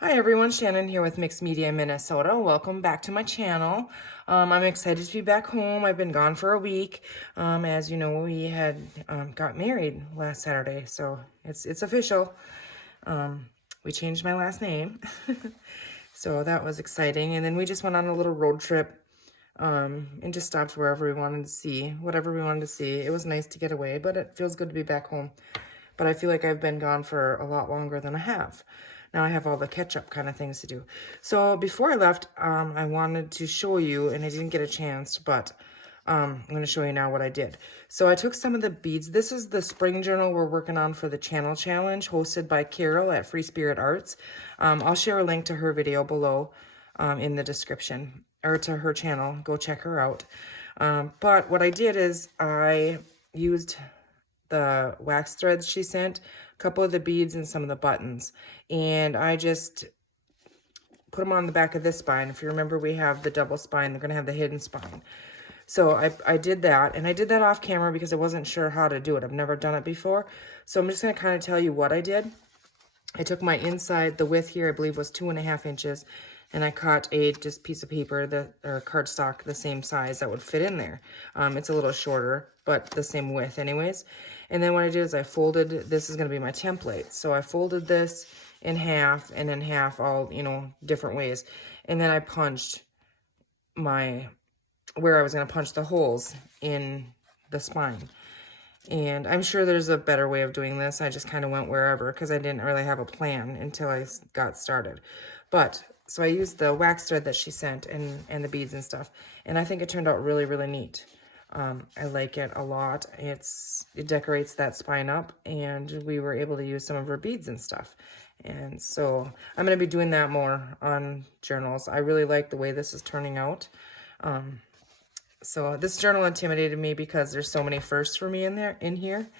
Hi everyone, Shannon here with Mixed Media Minnesota. Welcome back to my channel. I'm excited to be back home. I've been gone for a week. As you know, we had got married last Saturday, so it's official. We changed my last name, so that was exciting. And then we just went on a little road trip and just stopped wherever we wanted to see, whatever we wanted to see. It was nice to get away, but it feels good to be back home. But I feel like I've been gone for a lot longer than I have. Now I have all the catch-up kind of things to do. So before I left, I wanted to show you, and I didn't get a chance, but I'm going to show you now what I did. So I took some of the beads. This is the spring journal we're working on for the channel challenge hosted by Caryl at Free Spirit Arts. I'll share a link to her video below in the description, or to her channel. Go check her out. But what I did is I used the wax threads she sent, a couple of the beads, and some of the buttons. And I just put them on the back of this spine. If you remember, we have the double spine. They're going to have the hidden spine. So I did that, and I did that off camera because I wasn't sure how to do it. I've never done it before. So I'm just going to kind of tell you what I did. I took my inside, the width here I believe was 2.5 inches, and I cut a just piece of paper, or cardstock, the same size that would fit in there. It's a little shorter, but the same width anyways. And then what I did is I folded, this is going to be my template. So I folded this in half and in half, all, different ways. And then I punched where I was going to punch the holes in the spine. And I'm sure there's a better way of doing this. I just kind of went wherever because I didn't really have a plan until I got started. But so I used the wax thread that she sent and the beads and stuff. And I think it turned out really, really neat. I like it a lot. It decorates that spine up, and we were able to use some of her beads and stuff. And so I'm going to be doing that more on journals. I really like the way this is turning out. So this journal intimidated me because there's so many firsts for me in here.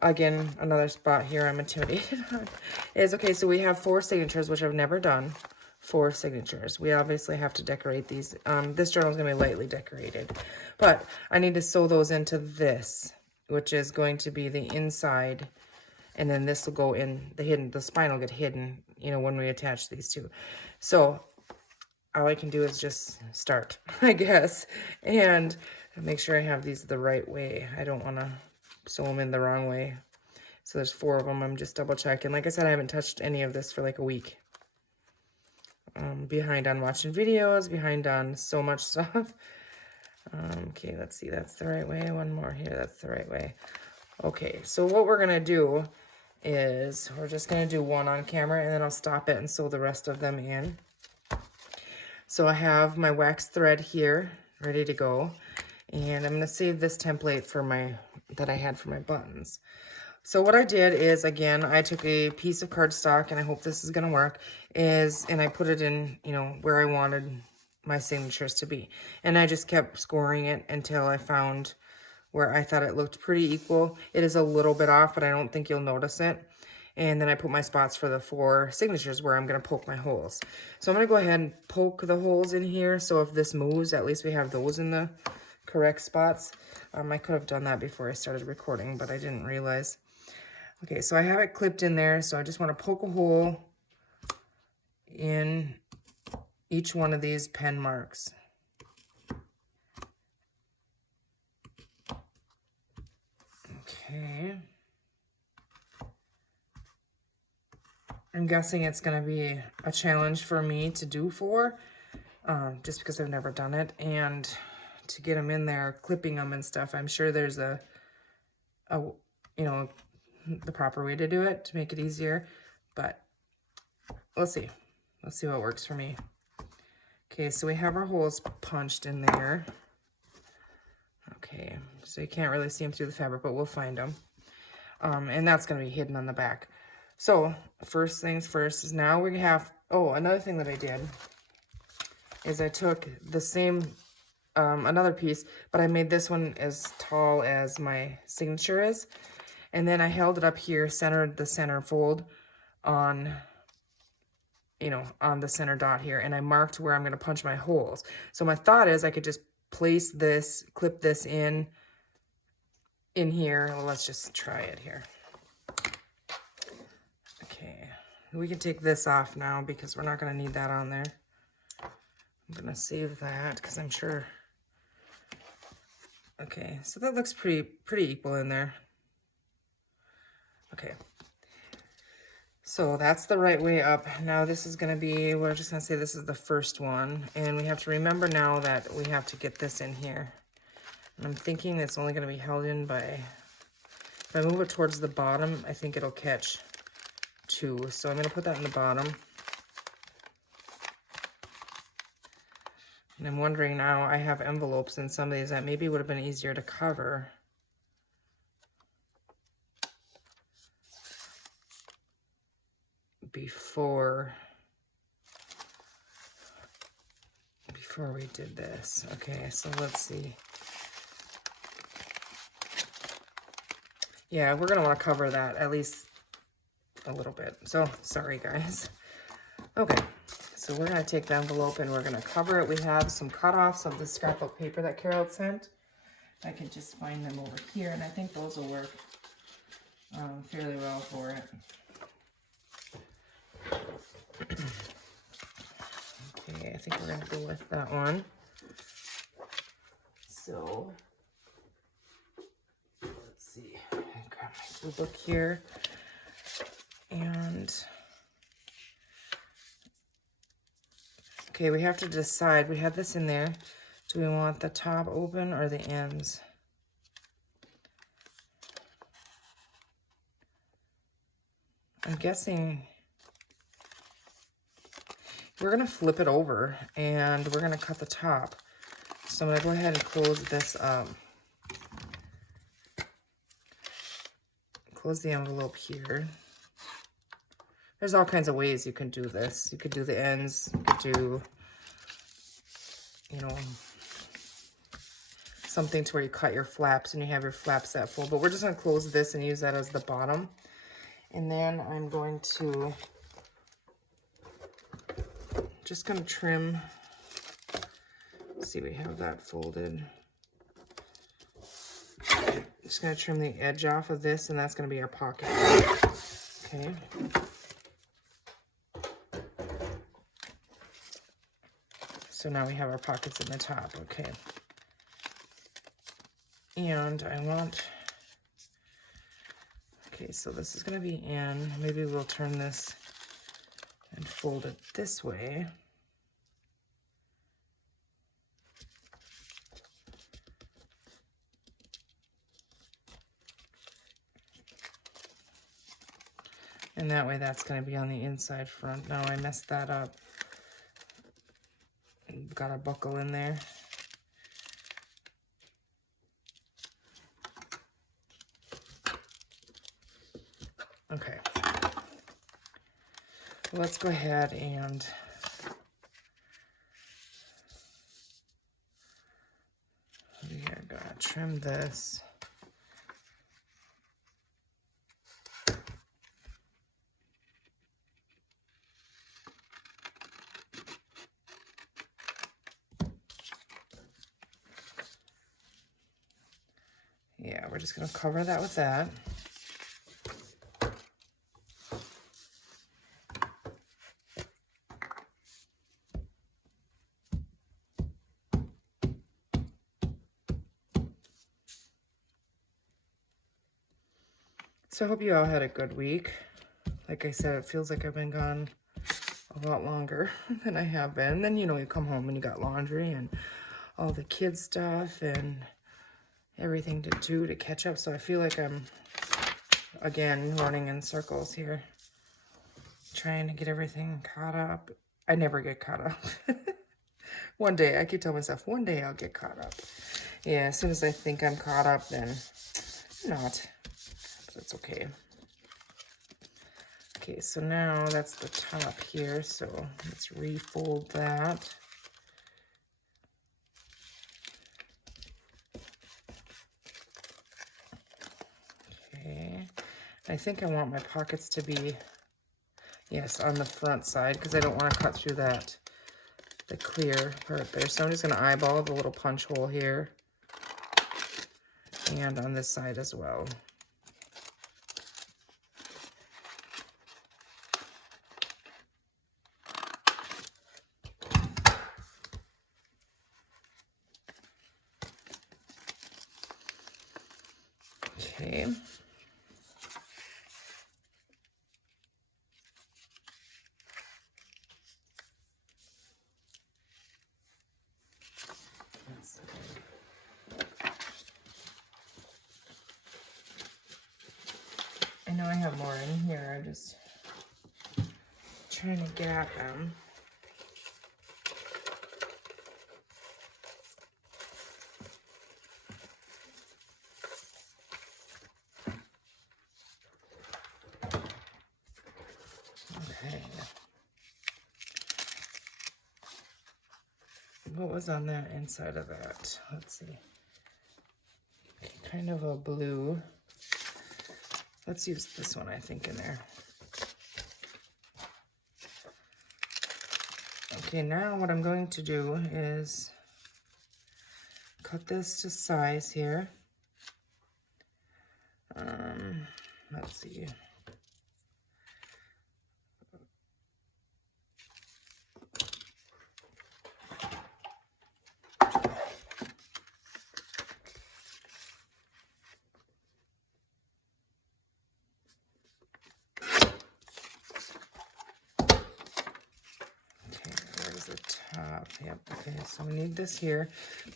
Again, another spot here I'm intimidated on is, okay, so we have 4 signatures, which I've never done. 4 signatures. We obviously have to decorate these. This journal is going to be lightly decorated. But I need to sew those into this, which is going to be the inside. And then this will go in the spine will get hidden, when we attach these two. So all I can do is just start, I guess, and make sure I have these the right way. I don't want to sew them in the wrong way. So there's 4 of them. I'm just double checking. Like I said, I haven't touched any of this for like a week. Behind on watching videos, behind on so much stuff. Okay, let's see. That's the right way. One more here. That's the right way. Okay, so what we're going to do is we're just going to do one on camera, and then I'll stop it and sew the rest of them in. So I have my wax thread here ready to go, and I'm going to save this template for that I had for my buttons. So what I did is, again, I took a piece of cardstock, and I hope this is going to work, and I put it in, where I wanted my signatures to be. And I just kept scoring it until I found where I thought it looked pretty equal. It is a little bit off, but I don't think you'll notice it. And then I put my spots for the 4 signatures where I'm going to poke my holes. So I'm going to go ahead and poke the holes in here. So if this moves, at least we have those in the correct spots. I could have done that before I started recording, but I didn't realize. Okay, so I have it clipped in there. So I just want to poke a hole in each one of these pen marks. Okay. I'm guessing it's going to be a challenge for me to do 4, just because I've never done it. And to get them in there, clipping them and stuff, I'm sure there's the proper way to do it to make it easier. But let's see. Let's see what works for me. Okay, so we have our holes punched in there. Okay, so you can't really see them through the fabric, but we'll find them. And that's going to be hidden on the back. So first things first is now we have, another thing that I did is I took the same, another piece, but I made this one as tall as my signature is. And then I held it up here, centered the center fold on, on the center dot here. And I marked where I'm going to punch my holes. So my thought is I could just place this, clip this in here. Well, let's just try it here. Okay, We can take this off now because we're not going to need that on there. I'm going to save that because I'm sure. Okay, so that looks pretty equal in there. Okay. So that's the right way up. Now this is going to be, we're just going to say this is the first one. And we have to remember now that we have to get this in here. And I'm thinking it's only going to be held in by, if I move it towards the bottom, I think it'll catch 2. So I'm going to put that in the bottom. And I'm wondering now, I have envelopes in some of these that maybe would have been easier to cover. Before we did this. Okay, so let's see. Yeah, we're gonna want to cover that at least a little bit. So sorry guys. Okay, so we're gonna take the envelope and we're gonna cover it. We have some cutoffs of the scrapbook paper that Caryl sent. I can just find them over here, and I think those will work fairly well for it. Okay, I think we're going to go with that one. So, let's see. I grab my blue book here. And, okay, we have to decide. We had this in there. Do we want the top open or the ends? I'm guessing we're going to flip it over and we're going to cut the top. So I'm going to go ahead and close this up. Close the envelope here. There's all kinds of ways you can do this. You could do the ends, you could do, you know, something to where you cut your flaps and you have your flaps that full. But we're just going to close this and use that as the bottom. And then I'm going to trim. Let's see, we have that folded. Just going to trim the edge off of this, and that's going to be our pocket. Okay. So now we have our pockets in the top. Okay. And I want, okay, so this is going to be in. Maybe we'll turn this and fold it this way. And that way that's going to be on the inside front. Now I messed that up. Got a buckle in there. Okay. Let's go ahead and we are going to trim this. Yeah, we're just going to cover that with that. So I hope you all had a good week. Like I said, it feels like I've been gone a lot longer than I have been. Then, you know, you come home and you got laundry and all the kids stuff and everything to do to catch up. So I feel like I'm, again, running in circles here, trying to get everything caught up. I never get caught up. One day, I keep telling myself, one day I'll get caught up. Yeah, as soon as I think I'm caught up, then I'm not. But it's okay. Okay, so now that's the top here, so let's refold that. Okay, I think I want my pockets to be, yes, on the front side, because I don't want to cut through that, the clear part there. So I'm just going to eyeball the little punch hole here, and on this side as well. Okay. I know I have more in here. I'm just trying to get at them. Okay. What was on that inside of that? Let's see. Kind of a blue. Let's use this one, I think, in there. Okay, now what I'm going to do is cut this to size here. Let's see. The top. Yep. Okay, so we need this here.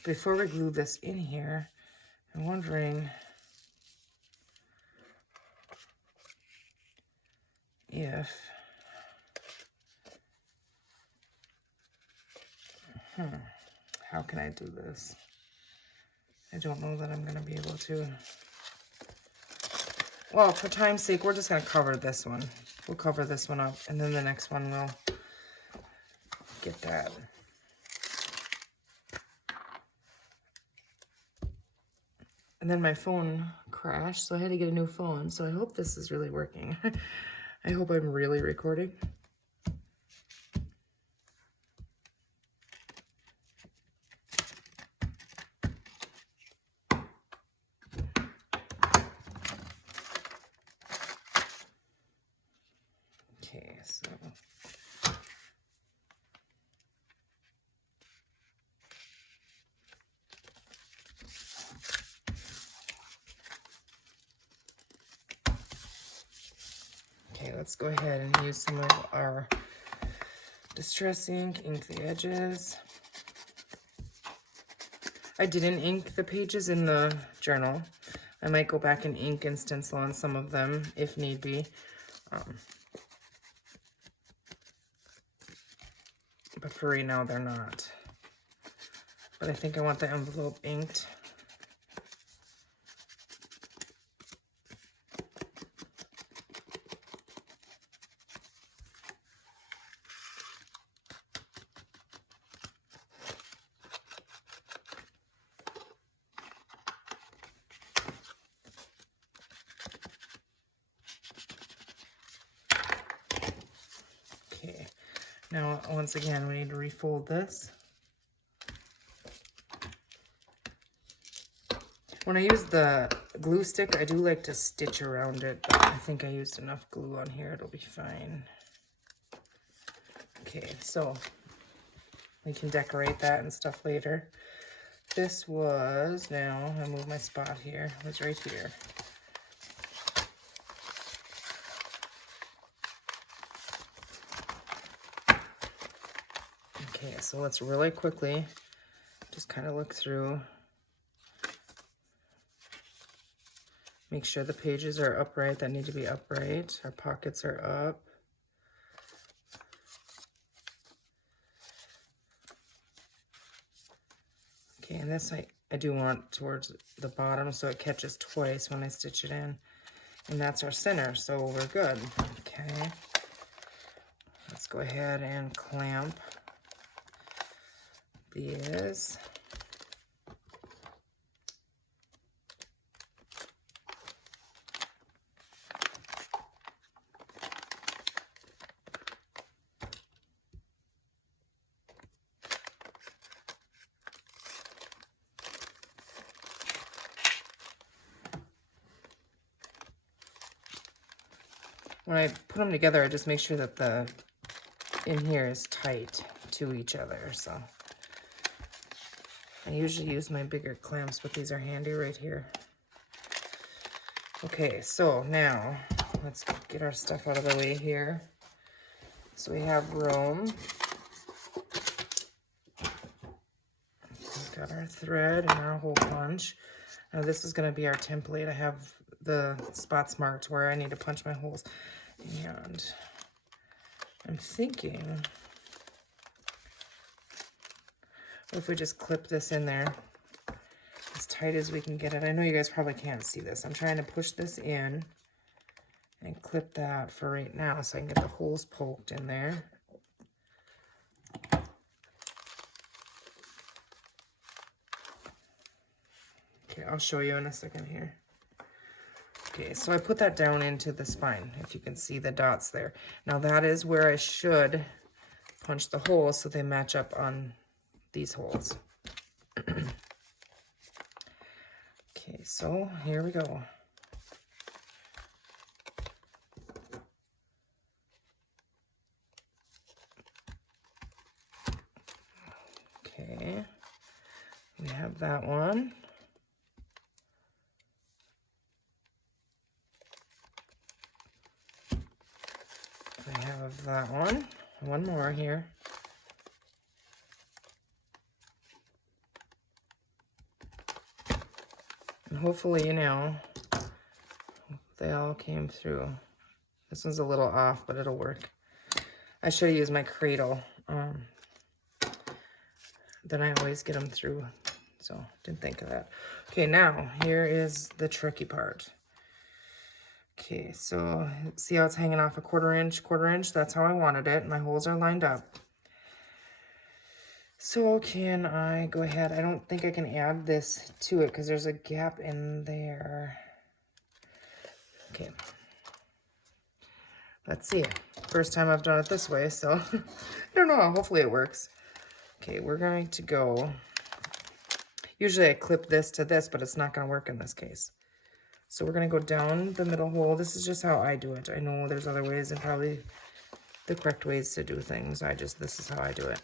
Before we glue this in here, I'm wondering if how can I do this? I don't know that I'm gonna be able to. Well, for time's sake, we're just gonna cover this one. We'll cover this one up, and then the next one we'll get that. And then my phone crashed, so I had to get a new phone. So I hope this is really working. I hope I'm really recording. Okay, so okay, let's go ahead and use some of our Distress ink the edges. I didn't ink the pages in the journal. I might go back and ink and stencil on some of them if need be. But for right now, they're not. But I think I want the envelope inked. Okay, now once again, we need to refold this. When I use the glue stick, I do like to stitch around it, but I think I used enough glue on here, it'll be fine. Okay, so we can decorate that and stuff later. This was, now I move my spot here, it was right here. Okay, so let's really quickly just kind of look through. Make sure the pages are upright that need to be upright. Our pockets are up. Okay, and this I do want towards the bottom so it catches twice when I stitch it in. And that's our center, so we're good. Okay. Let's go ahead and clamp these. When I put them together, I just make sure that the in here is tight to each other. So I usually use my bigger clamps, but these are handy right here. Okay, so now let's get our stuff out of the way here. So we have room. We've got our thread and our hole punch. Now this is going to be our template. I have the spots marked where I need to punch my holes. And I'm thinking, if we just clip this in there as tight as we can get it. I know you guys probably can't see this. I'm trying to push this in and clip that for right now so I can get the holes poked in there. Okay, I'll show you in a second here. Okay, so I put that down into the spine, if you can see the dots there. Now that is where I should punch the holes so they match up on these holes. Okay, so here we go. Okay, we have that one. I have that one more here. And hopefully, you know, they all came through. This one's a little off, but it'll work. I should use my cradle. Then I always get them through. So didn't think of that. Okay, now here is the tricky part. Okay, so see how it's hanging off a quarter inch? That's how I wanted it. My holes are lined up. So can I go ahead? I don't think I can add this to it because there's a gap in there. Okay. Let's see. First time I've done it this way, so I don't know. Hopefully it works. Okay, we're going to go. Usually I clip this to this, but it's not going to work in this case. So we're going to go down the middle hole. This is just how I do it. I know there's other ways and probably the correct ways to do things. This is how I do it.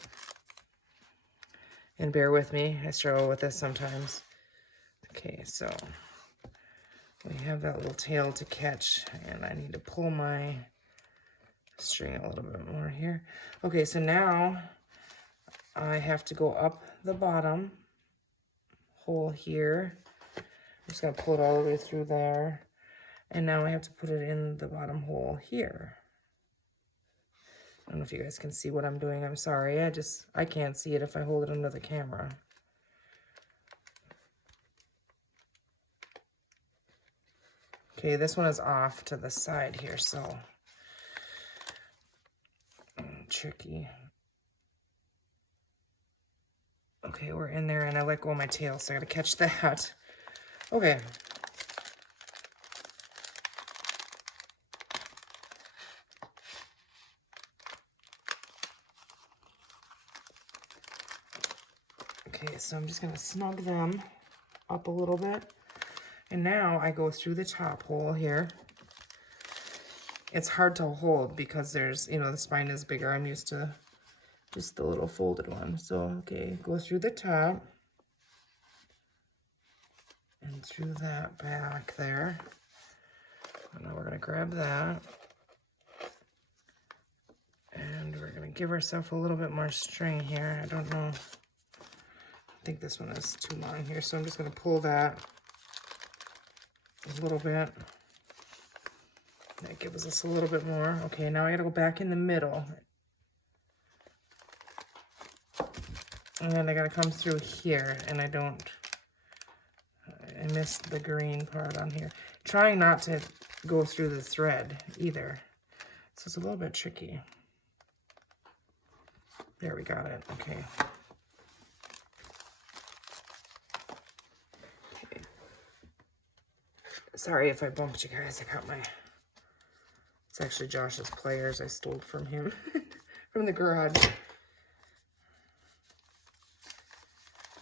And bear with me, I struggle with this sometimes. Okay, so we have that little tail to catch, and I need to pull my string a little bit more here. Okay, so now I have to go up the bottom hole here. I'm just gonna pull it all the way through there. And now I have to put it in the bottom hole here. I don't know if you guys can see what I'm doing. I'm sorry. I can't see it if I hold it under the camera. Okay, this one is off to the side here, so tricky. Okay, we're in there and I let go of my tail, so I gotta catch that. Okay. Okay, so I'm just gonna snug them up a little bit. And now I go through the top hole here. It's hard to hold because there's, you know, the spine is bigger. I'm used to just the little folded one. So, okay, go through the top. And through that back there. And now we're gonna grab that. And we're gonna give ourselves a little bit more string here. I don't know. I think this one is too long here, so I'm just gonna pull that a little bit. That gives us a little bit more. Okay, now I gotta go back in the middle. And I gotta come through here, and I missed the green part on here. Trying not to go through the thread either. So it's a little bit tricky. There, we got it, okay. Sorry if I bumped you guys. I got it's actually Josh's pliers I stole from him, from the garage.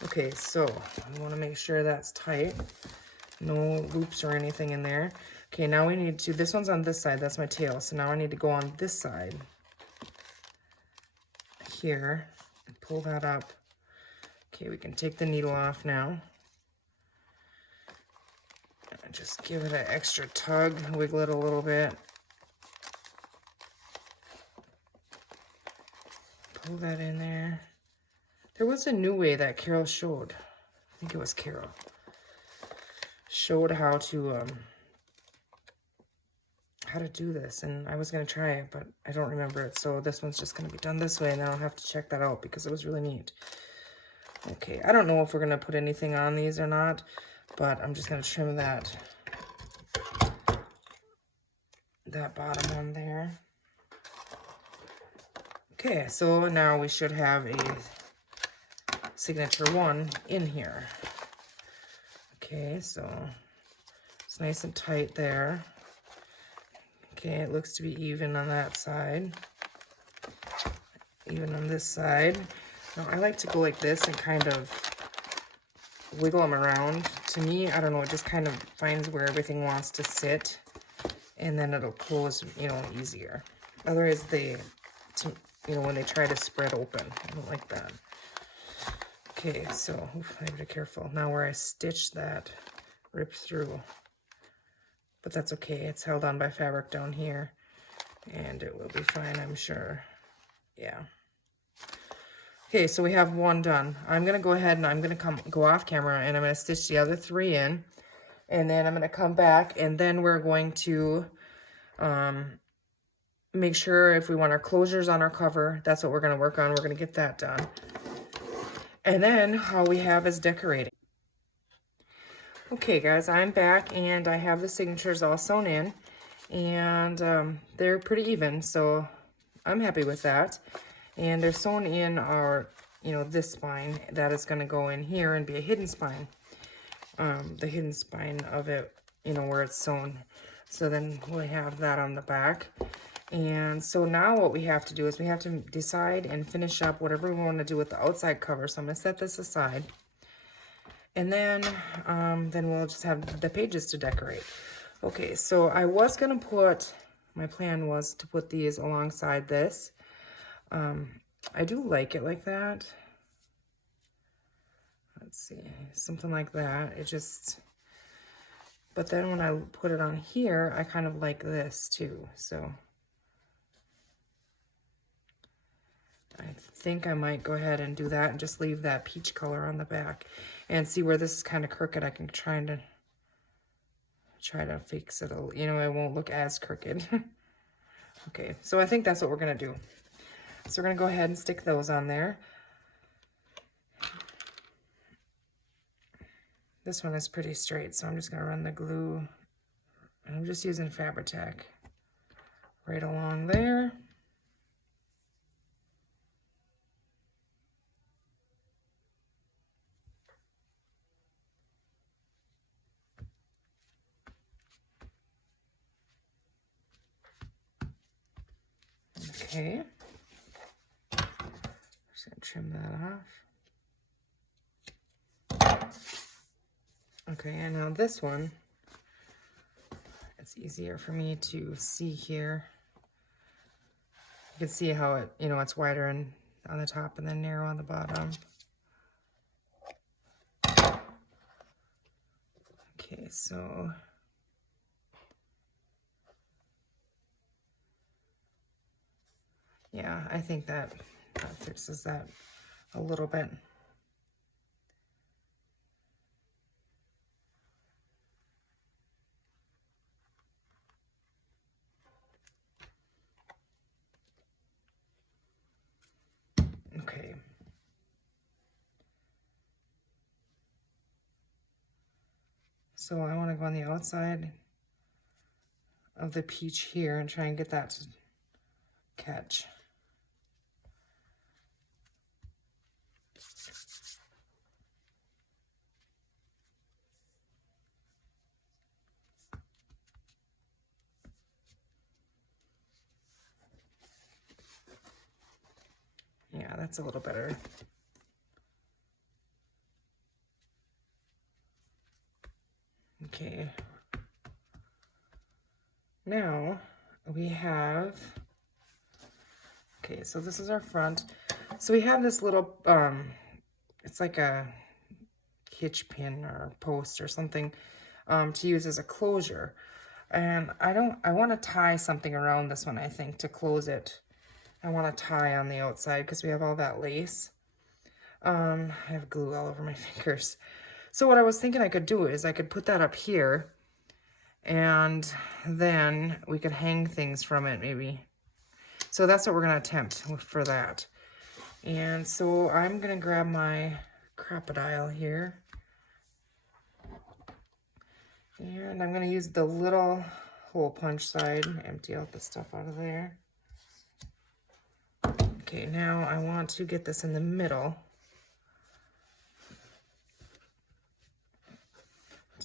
Okay, so I want to make sure that's tight. No loops or anything in there. Okay, now we need to, this one's on this side, that's my tail. So now I need to go on this side here and pull that up. Okay, we can take the needle off now. And just give it an extra tug, wiggle it a little bit. Pull that in there. There was a new way that Caryl showed. I think it was Caryl. Showed how to do this, and I was gonna try it, but I don't remember it. So this one's just gonna be done this way, and then I'll have to check that out because it was really neat. Okay, I don't know if we're gonna put anything on these or not, but I'm just gonna trim that bottom one there. Okay, so now we should have a signature one in here. Okay, so it's nice and tight there. Okay, it looks to be even on that side. Even on this side. Now, I like to go like this and kind of wiggle them around. To me, I don't know, it just kind of finds where everything wants to sit, and then it'll close, you know, easier. Otherwise, you know, when they try to spread open, I don't like that. Okay, so I have to be careful. Now where I stitched that, ripped through, but that's okay. It's held on by fabric down here, and it will be fine, I'm sure. Yeah. Okay, so we have one done. I'm gonna go ahead and I'm gonna go off camera, and I'm gonna stitch the other 3 in, and then I'm gonna come back, and then we're going to make sure if we want our closures on our cover, that's what we're gonna work on. We're gonna get that done. And then all we have is decorating. Okay guys, I'm back, and I have the signatures all sewn in, and they're pretty even, so I'm happy with that. And they're sewn in our, you know, this spine that is going to go in here and be a hidden spine. The hidden spine of it, you know, where it's sewn. So then we have that on the back. And so now what we have to do is we have to decide and finish up whatever we want to do with the outside cover. So I'm going to set this aside. And then we'll just have the pages to decorate. Okay, so I was going to put, my plan was to put these alongside this. I do like it like that. Let's see, something like that. It just, but then when I put it on here, I kind of like this too. So I think I might go ahead and do that and just leave that peach color on the back. And see where this is kind of crooked, I can try to fix it. You know, it won't look as crooked. Okay, so I think that's what we're gonna do. So we're gonna go ahead and stick those on there. This one is pretty straight, so I'm just gonna run the glue, and I'm just using Fabri-Tac right along there. Okay. Just gonna trim that off. Okay, and now this one, it's easier for me to see here. You can see how it, you know, it's wider and on the top and then narrow on the bottom. Okay, so yeah, I think that fixes that a little bit. Okay. So I want to go on the outside of the peach here and try and get that to catch. Yeah, that's a little better. Okay. Now we have, okay, so this is our front. So we have this little, it's like a hitch pin or post or something to use as a closure. And I want to tie something around this one, I think, to close it. I want to tie on the outside because we have all that lace. I have glue all over my fingers. So what I was thinking I could do is I could put that up here, and then we could hang things from it maybe. So that's what we're going to attempt for that. And so I'm going to grab my crocodile here. And I'm going to use the little hole punch side, empty out the stuff out of there. Okay, now I want to get this in the middle.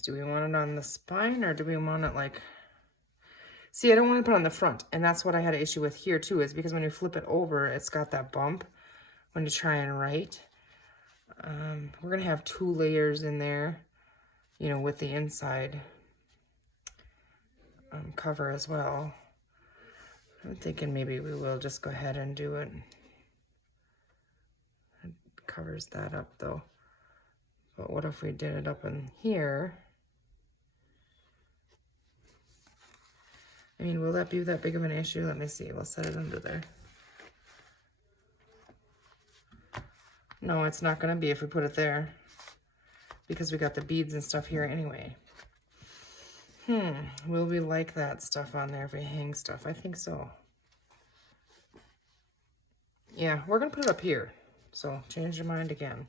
Do we want it on the spine, or do we want it like... See, I don't want to put it on the front, and that's what I had an issue with here too, is because when you flip it over, it's got that bump when you try and write. We're going to have 2 layers in there, you know, with the inside cover as well. I'm thinking maybe we will just go ahead and do it. It covers that up though. But what if we did it up in here? I mean, will that be that big of an issue? Let me see. We'll set it under there. No, it's not going to be if we put it there, because we got the beads and stuff here anyway. Will we like that stuff on there if we hang stuff? I think so. Yeah, we're going to put it up here. So change your mind again.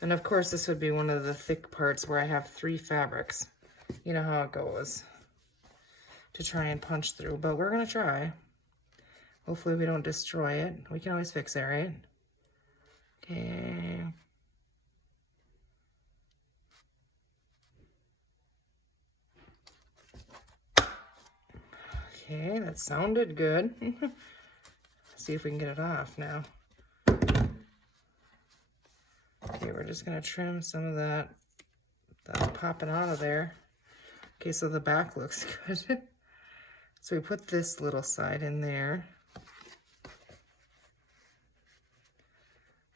And of course, this would be one of the thick parts where I have 3 fabrics. You know how it goes, to try and punch through. But we're going to try. Hopefully we don't destroy it. We can always fix it, right? Okay. Okay, that sounded good. See if we can get it off now. Okay, we're just going to trim some of that popping out of there. Okay, so the back looks good. So we put this little side in there.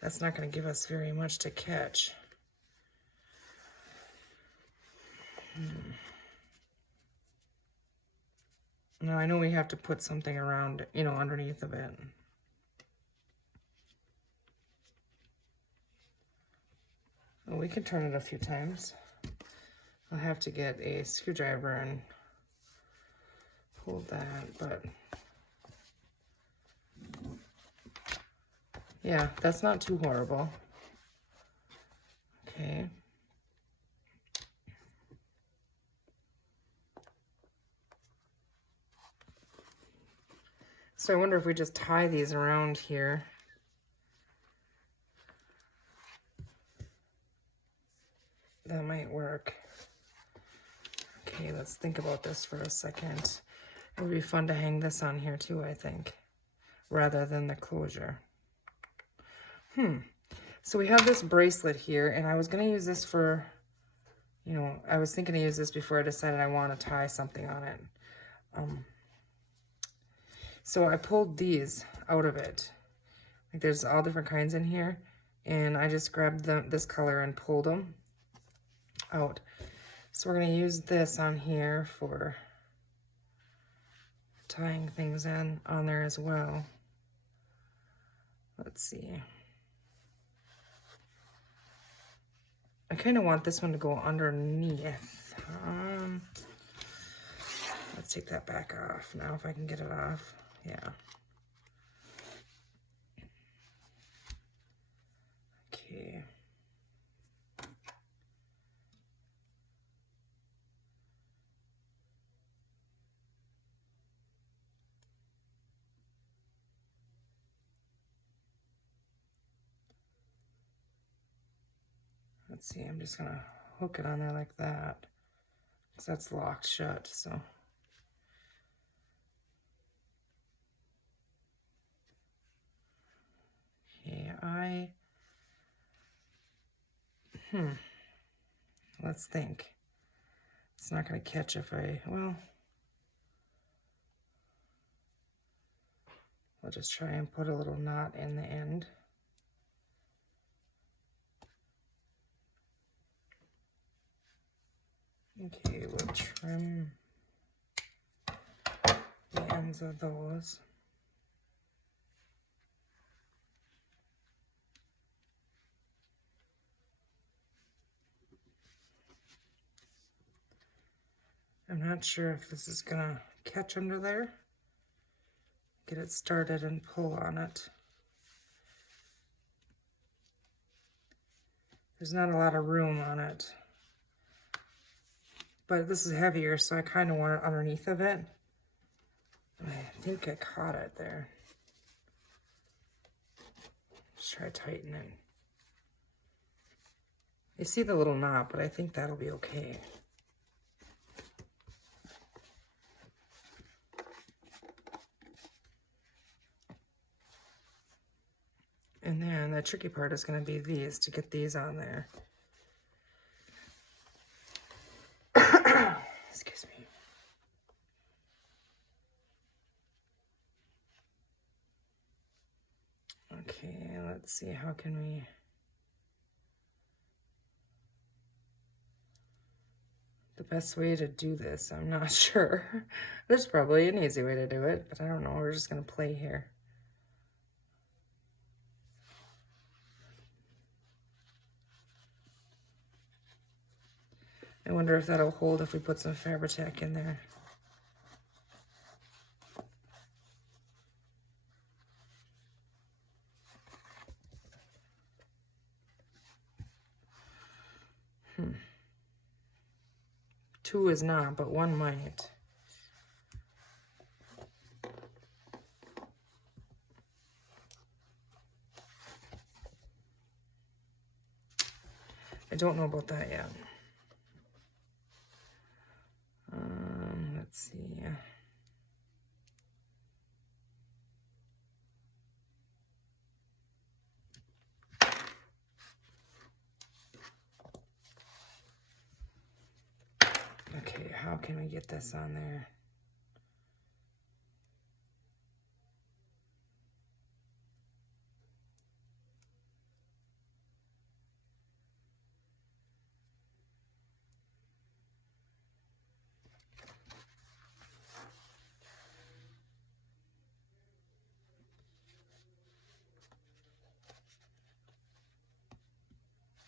That's not going to give us very much to catch. Now I know we have to put something around, you know, underneath of it. Well, we can turn it a few times. I'll have to get a screwdriver and pull that, but yeah, that's not too horrible. Okay. So I wonder if we just tie these around here. That might work. Okay, let's think about this for a second. It would be fun to hang this on here too, I think, rather than the closure. So we have this bracelet here, and I was going to use this for, you know, I was thinking to use this before I decided I want to tie something on it. So I pulled these out of it. Like, there's all different kinds in here, and I just grabbed this color and pulled them out. So we're going to use this on here for tying things in on there as well. Let's see. I kind of want this one to go underneath. Let's take that back off now if I can get it off. Yeah. Okay. Let's see, I'm just gonna hook it on there like that, because that's locked shut, so. Okay, let's think. It's not gonna catch if well, I'll just try and put a little knot in the end. Okay, we'll trim the ends of those. I'm not sure if this is gonna catch under there. Get it started and pull on it. There's not a lot of room on it. But this is heavier, so I kind of want it underneath of it. I think I caught it there. Let's try tightening it. You see the little knot, but I think that'll be okay. And then the tricky part is going to be these, to get these on there. Excuse me. Okay, let's see, how can we... The best way to do this, I'm not sure. There's probably an easy way to do it, but I don't know. We're just going to play here. I wonder if that'll hold if we put some Fabri-Tac in there. Two is not, but one might. I don't know about that yet. Let's see. Okay, how can we get this on there?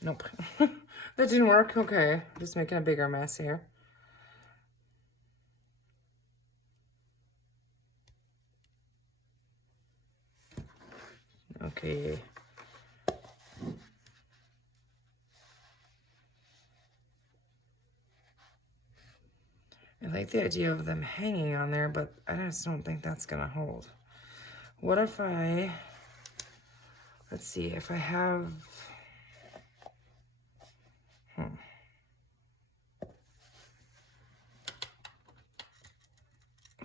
Nope. That didn't work. Okay, just making a bigger mess here. Okay. I like the idea of them hanging on there, but I just don't think that's gonna hold. What if I, let's see, if I have,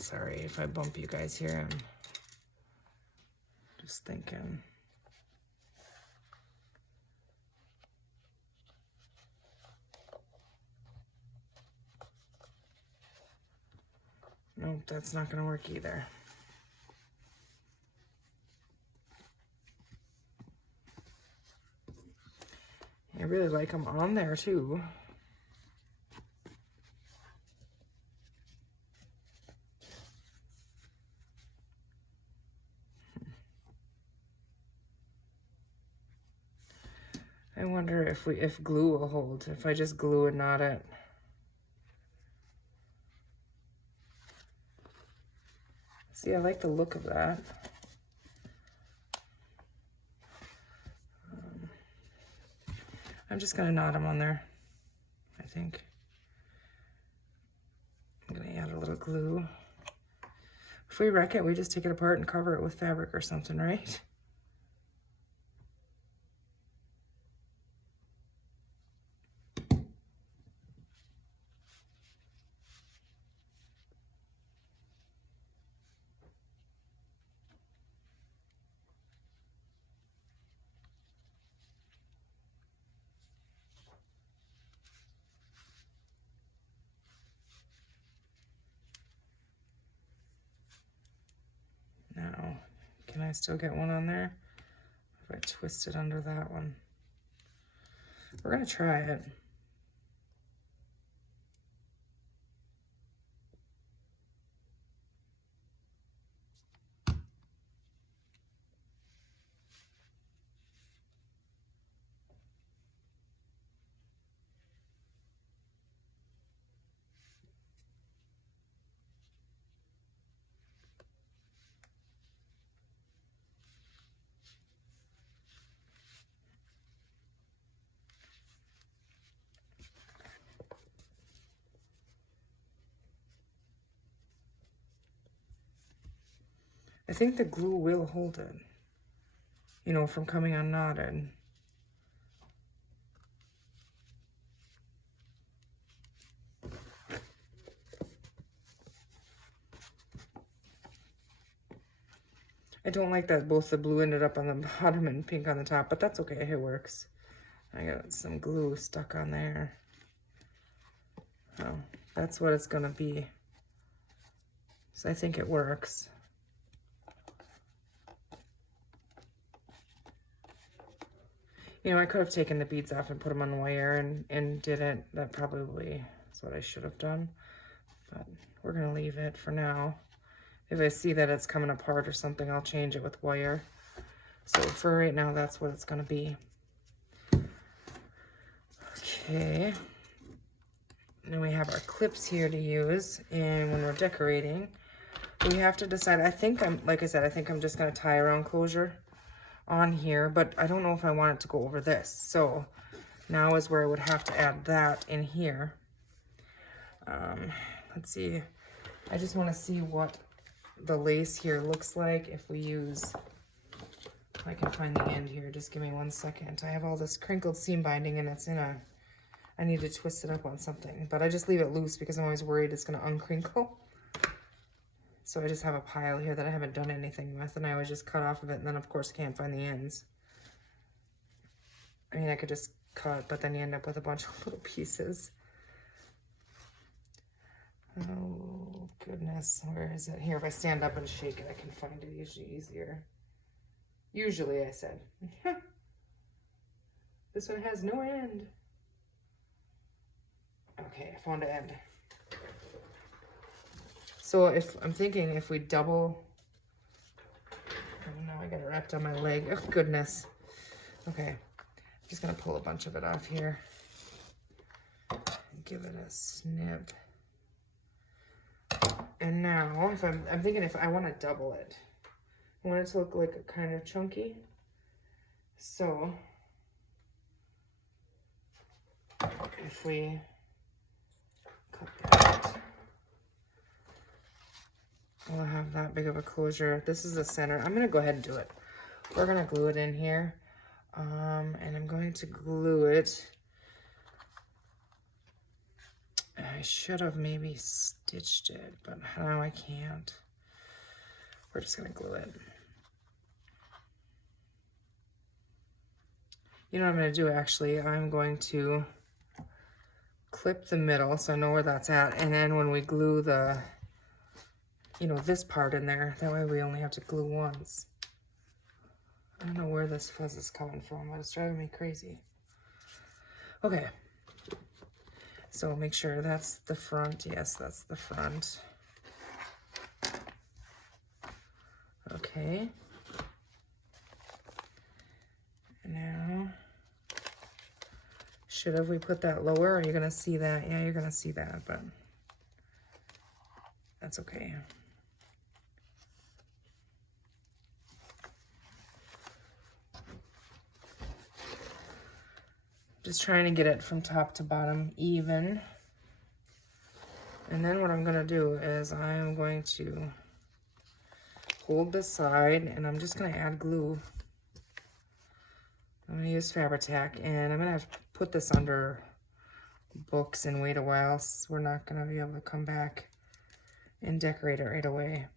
Sorry if I bump you guys here, I'm just thinking. Nope, that's not gonna work either. I really like them on there too. I wonder if glue will hold, if I just glue and knot it. See, I like the look of that. I'm just gonna knot them on there, I think. I'm gonna add a little glue. If we wreck it, we just take it apart and cover it with fabric or something, right? Now, can I still get one on there? If I twist it under that one. We're gonna try it. I think the glue will hold it, you know, from coming unknotted. I don't like that both the blue ended up on the bottom and pink on the top, but that's okay, it works. I got some glue stuck on there. Oh, that's what it's gonna be. So I think it works. You know, I could have taken the beads off and put them on the wire and didn't. That probably is what I should have done. But we're gonna leave it for now. If I see that it's coming apart or something, I'll change it with wire. So for right now, that's what it's gonna be. Okay. Then we have our clips here to use, and when we're decorating, we have to decide. I think like I said, I think I'm just gonna tie a round closure on here, but I don't know if I want it to go over this. So now is where I would have to add that in here. Let's see. I just want to see what the lace here looks like if we use, if I can find the end here. Just give me 1 second. I have all this crinkled seam binding and it's in a, I need to twist it up on something, but I just leave it loose because I'm always worried it's going to uncrinkle. So I just have a pile here that I haven't done anything with, and I always just cut off of it, and then of course I can't find the ends. I mean, I could just cut, but then you end up with a bunch of little pieces. Oh goodness, where is it? Here, if I stand up and shake it, I can find it usually easier. Usually, I said. This one has no end. Okay, I found an end. So if I'm thinking if we double, oh no, I got it wrapped on my leg. Oh goodness. Okay, I'm just gonna pull a bunch of it off here. Give it a snip. And now, if I'm thinking if I want to double it, I want it to look like kind of chunky. So if we cut that, we'll have that big of a closure. This is the center. I'm gonna go ahead and do it. We're gonna glue it in here, and I'm going to glue it. I should have maybe stitched it, but now I can't. We're just gonna glue it. You know what I'm gonna do actually? I'm going to clip the middle so I know where that's at, and then when we glue the, you know, this part in there, that way we only have to glue once. I don't know where this fuzz is coming from, but it's driving me crazy. Okay. So make sure that's the front. Yes, that's the front. Okay. Now, should have we put that lower? Are you gonna see that? Yeah, you're gonna see that, but that's okay. Just trying to get it from top to bottom even. And then what I'm gonna do is I'm going to hold this side and I'm just gonna add glue. I'm gonna use Fabri-Tac and I'm gonna have to put this under books and wait a while. So we're not gonna be able to come back and decorate it right away.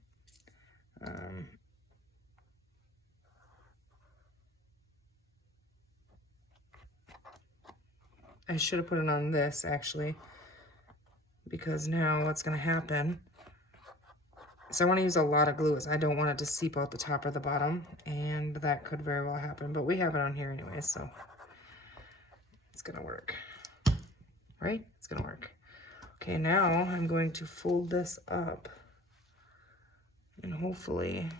I should have put it on this actually, because now what's gonna happen, so I wanna use a lot of glue, I don't want it to seep out the top or the bottom, and that could very well happen, but we have it on here anyway, so it's gonna work, right? It's gonna work. Okay, now I'm going to fold this up and hopefully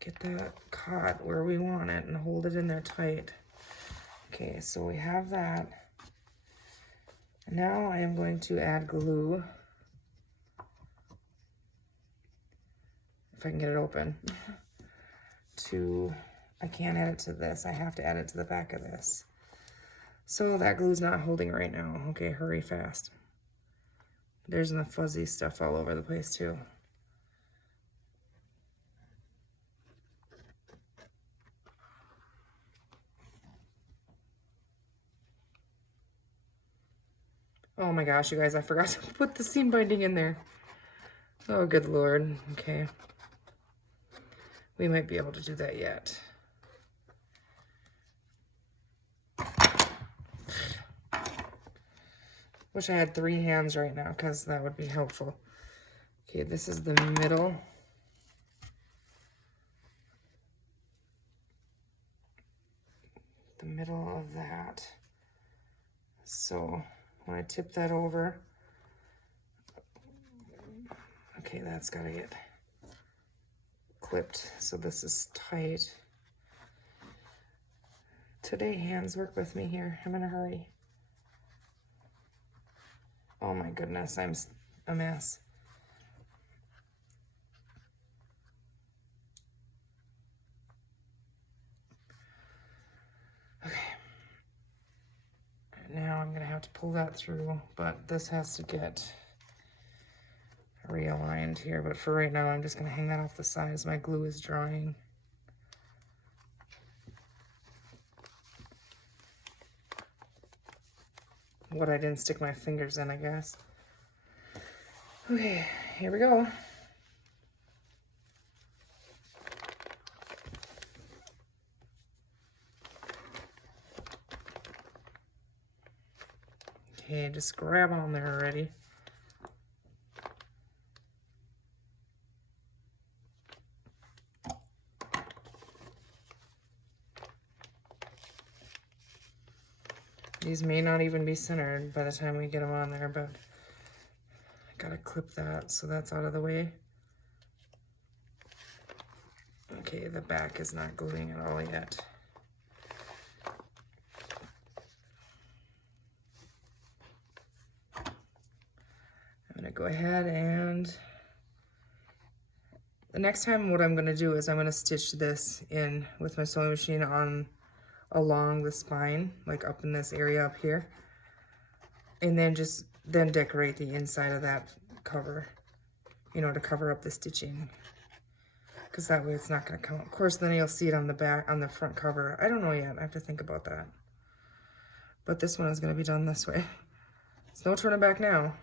get that caught where we want it and hold it in there tight. Okay, so we have that. Now I am going to add glue. If I can get it open. I can't add it to this. I have to add it to the back of this. So that glue's not holding right now. Okay, hurry fast. There's the fuzzy stuff all over the place too. Oh my gosh, you guys, I forgot to put the seam binding in there. Oh, good Lord. Okay. We might be able to do that yet. Wish I had 3 hands right now, because that would be helpful. Okay, this is the middle. The middle of that. So when I tip that over, okay, that's gotta get clipped. So this is tight. Today, hands, work with me here. I'm in a hurry. Oh my goodness, I'm a mess. Okay. Now I'm gonna have to pull that through, but this has to get realigned here. But for right now, I'm just gonna hang that off the side as my glue is drying. What I didn't stick my fingers in, I guess. Okay, here we go. Okay, just grab on there already. These may not even be centered by the time we get them on there, but I gotta clip that so that's out of the way. Okay, the back is not gluing at all yet. I'm gonna go ahead and the next time what I'm gonna do is I'm gonna stitch this in with my sewing machine on along the spine, like up in this area up here, and then just decorate the inside of that cover, you know, to cover up the stitching, because that way it's not gonna come. Of course, then you'll see it on the back, on the front cover. I don't know yet. I have to think about that. But this one is gonna be done this way. There's no turning back now.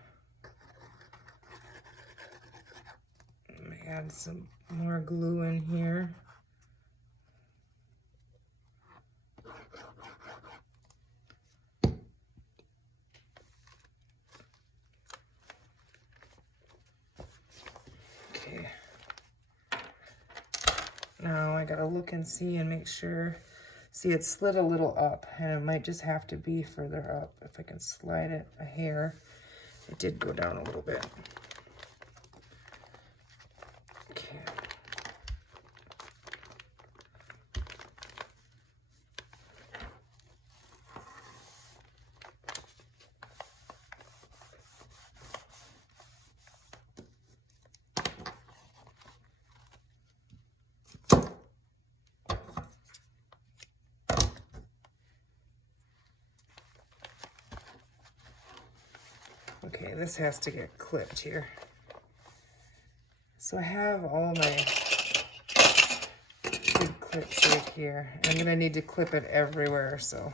Let me add some more glue in here. Okay. Now I gotta look and see and make sure. See, it slid a little up, and it might just have to be further up. If I can slide it a hair, it did go down a little bit. Okay. Okay, this has to get clipped here. So I have all my big clips right here. And I'm gonna need to clip it everywhere, so.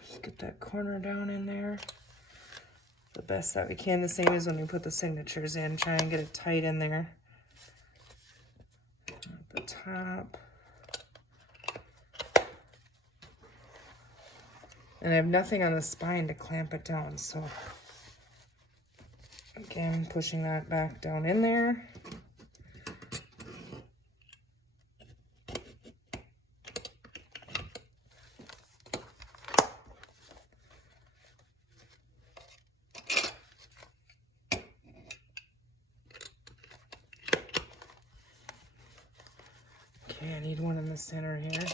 Just get that corner down in there. The best that we can, the same as when we put the signatures in. Try and get it tight in there. At the top. And I have nothing on the spine to clamp it down, so again, pushing that back down in there. Okay, I need one in the center here.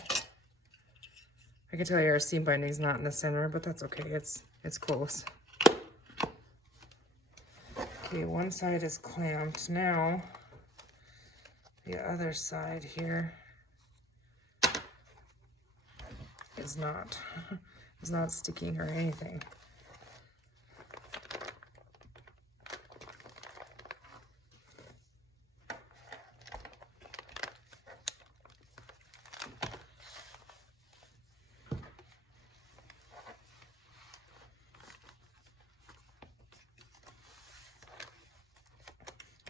I can tell you our seam binding is not in the center, but that's okay. It's close. Okay, one side is clamped. Now, the other side here is not. It's not sticking or anything.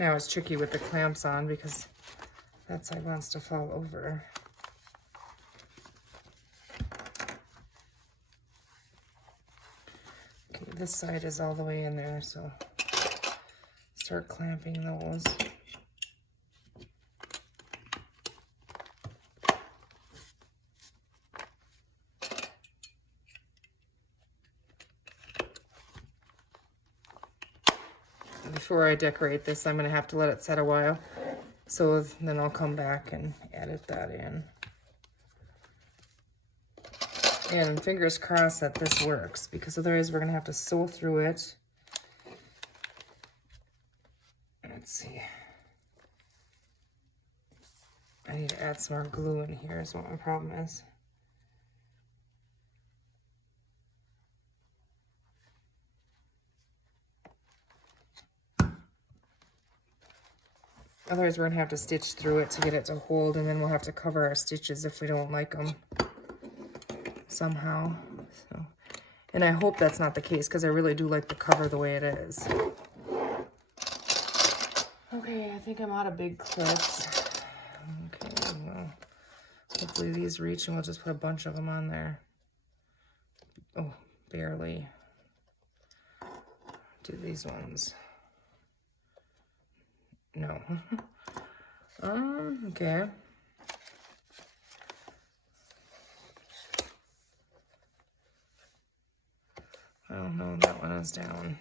Now it's tricky with the clamps on because that side wants to fall over. Okay, this side is all the way in there, so start clamping those. Before I decorate this, I'm going to have to let it set a while. So then I'll come back and edit that in. And fingers crossed that this works, because otherwise we're going to have to sew through it. Let's see. I need to add some more glue in here is what my problem is. Otherwise we're going to have to stitch through it to get it to hold, and then we'll have to cover our stitches if we don't like them somehow. So, and I hope that's not the case, because I really do like the cover the way it is. Okay, I think I'm out of big clips. Okay, well, hopefully these reach, and we'll just put a bunch of them on there. Oh, barely. Do these ones. No. Okay. I don't know, that one is down.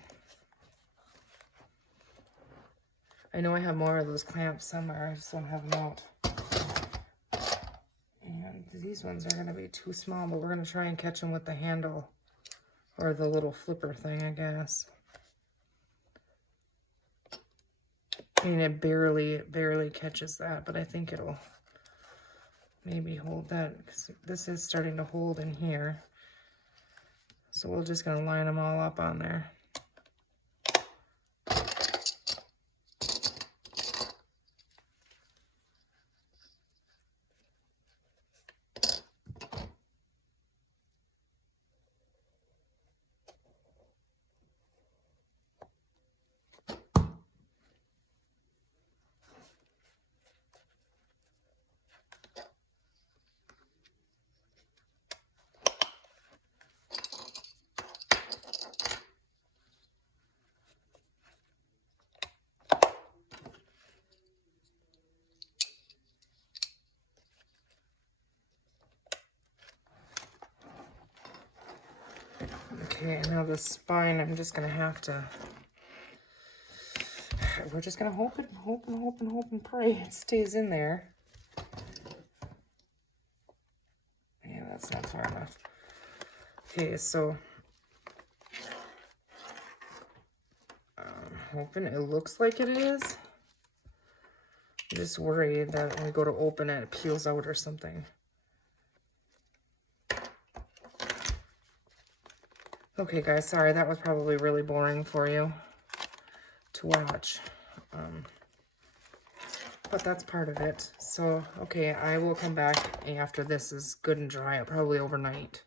I know I have more of those clamps somewhere, I just don't have them out. And these ones are gonna be too small, but we're gonna try and catch them with the handle, or the little flipper thing, I guess. I mean, it barely catches that, but I think it'll maybe hold that, because this is starting to hold in here. So we're just gonna line them all up on there. Okay, now the spine, I'm just gonna have to, we're just gonna hope and pray it stays in there. Yeah, that's not far enough. Okay, so I'm hoping it looks like it is. I'm just worried that when we go to open it, it peels out or something. Okay, guys, sorry, that was probably really boring for you to watch. But that's part of it. So, okay, I will come back after this is good and dry, probably overnight.